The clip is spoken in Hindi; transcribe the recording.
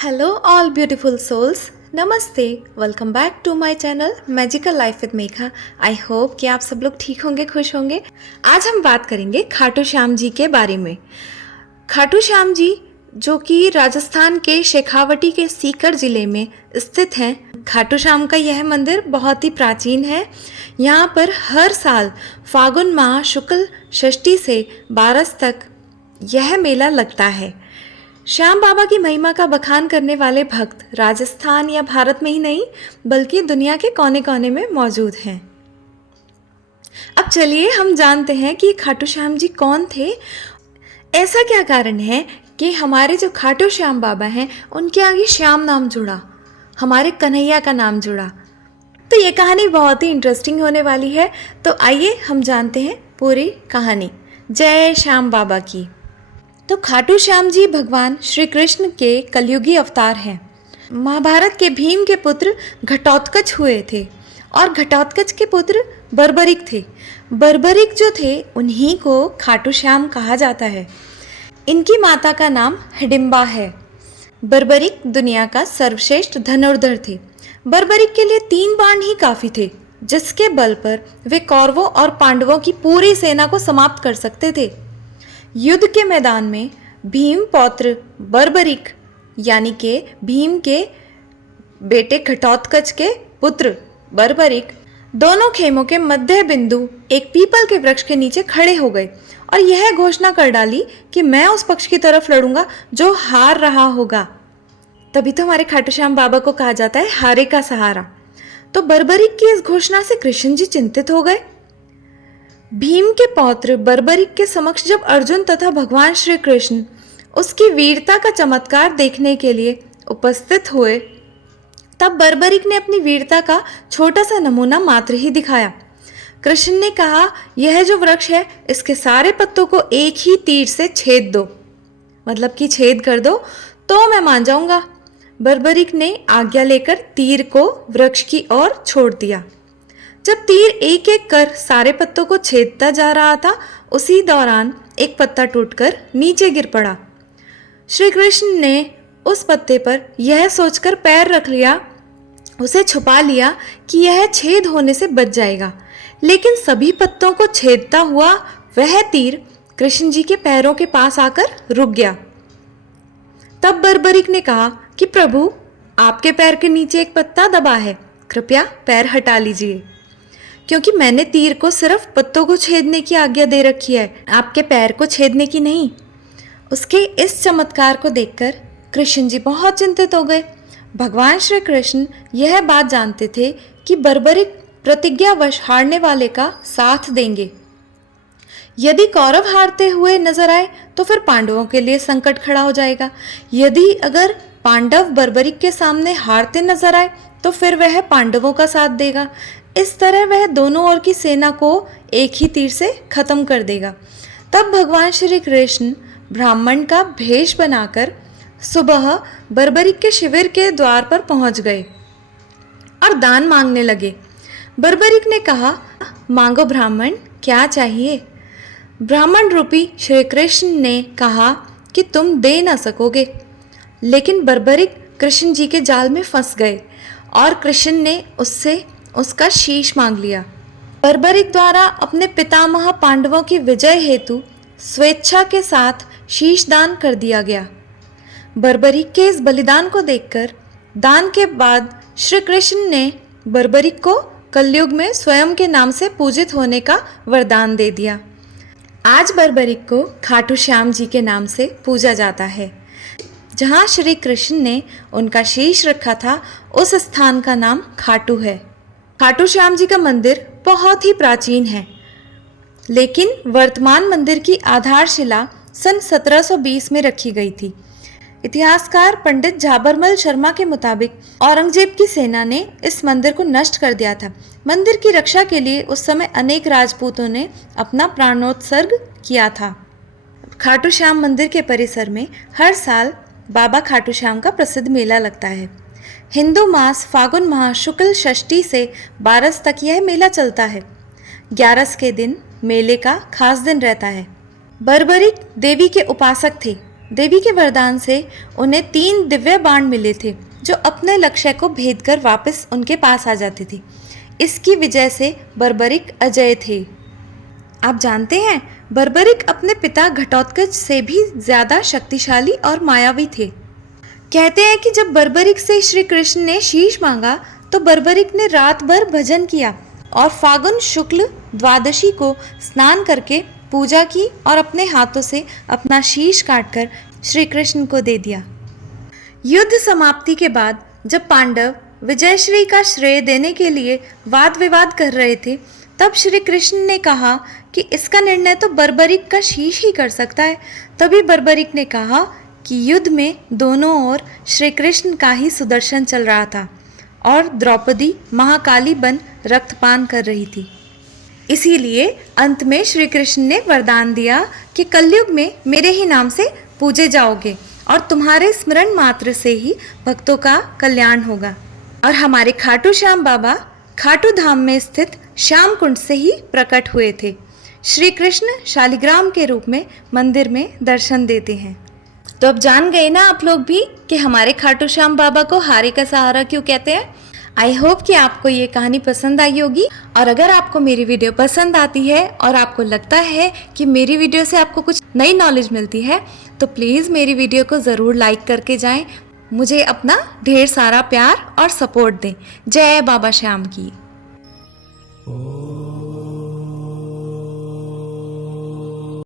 हेलो ऑल ब्यूटीफुल सोल्स, नमस्ते। Welcome back to my channel magical life with Megha. I hope कि आप सब लोग ठीक होंगे, खुश होंगे। आज हम बात करेंगे खाटू श्याम जी के बारे में। खाटू श्याम जी जो कि राजस्थान के शेखावटी के सीकर ज़िले में स्थित हैं। खाटू श्याम का यह मंदिर बहुत ही प्राचीन है। यहाँ पर हर साल फागुन माह शुक्ल षष्ठी से 12 तक यह मेला लगता है। श्याम बाबा की महिमा का बखान करने वाले भक्त राजस्थान या भारत में ही नहीं बल्कि दुनिया के कोने कोने में मौजूद हैं। अब चलिए हम जानते हैं कि खाटू श्याम जी कौन थे। ऐसा क्या कारण है कि हमारे जो खाटू श्याम बाबा हैं उनके आगे श्याम नाम जुड़ा, हमारे कन्हैया का नाम जुड़ा। तो ये कहानी बहुत ही इंटरेस्टिंग होने वाली है। तो आइए हम जानते हैं पूरी कहानी। जय श्याम बाबा की। तो खाटू श्याम जी भगवान श्री कृष्ण के कलयुगी अवतार हैं। महाभारत के भीम के पुत्र घटोत्कच हुए थे और घटोत्कच के पुत्र बर्बरिक थे। बर्बरिक जो थे उन्हीं को खाटू श्याम कहा जाता है। इनकी माता का नाम हिडिंबा है। बर्बरिक दुनिया का सर्वश्रेष्ठ धनुर्धर थे। बर्बरिक के लिए 3 बाण ही काफ़ी थे, जिसके बल पर वे कौरवों और पांडवों की पूरी सेना को समाप्त कर सकते थे। युद्ध के मैदान में भीम पौत्र बर्बरिक यानी के भीम के बेटे घटोत्कच के पुत्र बर्बरिक दोनों खेमों के मध्य बिंदु एक पीपल के वृक्ष के नीचे खड़े हो गए और यह घोषणा कर डाली कि मैं उस पक्ष की तरफ लड़ूंगा जो हार रहा होगा। तभी तो हमारे खाटू श्याम बाबा को कहा जाता है हारे का सहारा। तो बर्बरिक की इस घोषणा से कृष्ण जी चिंतित हो गए। भीम के पौत्र बर्बरिक के समक्ष जब अर्जुन तथा भगवान श्री कृष्ण उसकी वीरता का चमत्कार देखने के लिए उपस्थित हुए, तब बर्बरिक ने अपनी वीरता का छोटा सा नमूना मात्र ही दिखाया। कृष्ण ने कहा, यह जो वृक्ष है इसके सारे पत्तों को एक ही तीर से छेद दो, मतलब कि छेद कर दो तो मैं मान जाऊंगा। बर्बरिक ने आज्ञा लेकर तीर को वृक्ष की ओर छोड़ दिया। जब तीर एक एक कर सारे पत्तों को छेदता जा रहा था, उसी दौरान एक पत्ता टूटकर नीचे गिर पड़ा। श्री कृष्ण ने उस पत्ते पर यह सोचकर पैर रख लिया, उसे छुपा लिया कि यह छेद होने से बच जाएगा। लेकिन सभी पत्तों को छेदता हुआ वह तीर कृष्ण जी के पैरों के पास आकर रुक गया। तब बर्बरिक ने कहा कि प्रभु, आपके पैर के नीचे एक पत्ता दबा है, कृपया पैर हटा लीजिए, क्योंकि मैंने तीर को सिर्फ पत्तों को छेदने की आज्ञा दे रखी है, आपके पैर को छेदने की नहीं। उसके इस चमत्कार को देखकर कृष्ण जी बहुत चिंतित हो गए। भगवान श्री कृष्ण यह बात जानते थे कि बर्बरिक प्रतिज्ञावश हारने वाले का साथ देंगे। यदि कौरव हारते हुए नजर आए तो फिर पांडवों के लिए संकट खड़ा हो जाएगा। यदि अगर पांडव बर्बरिक के सामने हारते नजर आए तो फिर वह पांडवों का साथ देगा। इस तरह वह दोनों ओर की सेना को एक ही तीर से खत्म कर देगा। तब भगवान श्री कृष्ण ब्राह्मण का भेष बनाकर सुबह बर्बरिक के शिविर के द्वार पर पहुंच गए और दान मांगने लगे। बर्बरिक ने कहा, मांगो ब्राह्मण, क्या चाहिए? ब्राह्मण रूपी श्री कृष्ण ने कहा कि तुम दे ना सकोगे। लेकिन बर्बरिक कृष्ण जी के जाल में फंस गए और कृष्ण ने उससे उसका शीश मांग लिया। बर्बरिक द्वारा अपने पितामह पांडवों की विजय हेतु स्वेच्छा के साथ शीश दान कर दिया गया। बर्बरिक के इस बलिदान को देखकर दान के बाद श्री कृष्ण ने बर्बरिक को कलयुग में स्वयं के नाम से पूजित होने का वरदान दे दिया। आज बर्बरिक को खाटू श्याम जी के नाम से पूजा जाता है। जहाँ श्री कृष्ण ने उनका शीश रखा था उस स्थान का नाम खाटू है। खाटू श्याम जी का मंदिर बहुत ही प्राचीन है, लेकिन वर्तमान मंदिर की आधारशिला सन 1720 में रखी गई थी। इतिहासकार पंडित झाबरमल शर्मा के मुताबिक औरंगजेब की सेना ने इस मंदिर को नष्ट कर दिया था। मंदिर की रक्षा के लिए उस समय अनेक राजपूतों ने अपना प्राणोत्सर्ग किया था। खाटू श्याम मंदिर के परिसर में हर साल बाबा खाटू श्याम का प्रसिद्ध मेला लगता है। हिंदू मास फागुन माह शुक्ल षष्ठी से 12 तक यह मेला चलता है। 11 के दिन मेले का खास दिन रहता है। बर्बरिक देवी के उपासक थे। देवी के वरदान से उन्हें 3 दिव्य बाण मिले थे जो अपने लक्ष्य को भेद कर वापस उनके पास आ जाते थे। इसकी वजह से बर्बरिक अजय थे। आप जानते हैं, बर्बरिक अपने पिता घटोत्कच से भी ज्यादा शक्तिशाली और मायावी थे। कहते हैं कि जब बर्बरिक से श्री कृष्ण ने शीश मांगा तो बर्बरिक ने रात भर भजन किया और फागुन शुक्ल द्वादशी को स्नान करके पूजा की और अपने हाथों से अपना शीश काटकर श्री कृष्ण को दे दिया। युद्ध समाप्ति के बाद जब पांडव विजयश्री का श्रेय देने के लिए वाद विवाद कर रहे थे, तब श्री कृष्ण ने कहा कि इसका निर्णय तो बर्बरिक का शीश ही कर सकता है। तभी बर्बरिक ने कहा कि युद्ध में दोनों ओर श्री कृष्ण का ही सुदर्शन चल रहा था और द्रौपदी महाकाली बन रक्तपान कर रही थी। इसीलिए अंत में श्री कृष्ण ने वरदान दिया कि कलयुग में मेरे ही नाम से पूजे जाओगे और तुम्हारे स्मरण मात्र से ही भक्तों का कल्याण होगा। और हमारे खाटू श्याम बाबा खाटू धाम में स्थित श्याम कुंड से ही प्रकट हुए थे। श्री कृष्ण शालिग्राम के रूप में मंदिर में दर्शन देते हैं। तो अब जान गए ना आप लोग भी कि हमारे खाटू श्याम बाबा को हारे का सहारा क्यों कहते हैं। आई होप कि आपको ये कहानी पसंद आई होगी, और अगर आपको मेरी वीडियो पसंद आती है और आपको लगता है कि मेरी वीडियो से आपको कुछ नई नॉलेज मिलती है तो प्लीज़ मेरी वीडियो को ज़रूर लाइक करके जाएं। मुझे अपना ढेर सारा प्यार और सपोर्ट दें। जय बाबा श्याम की।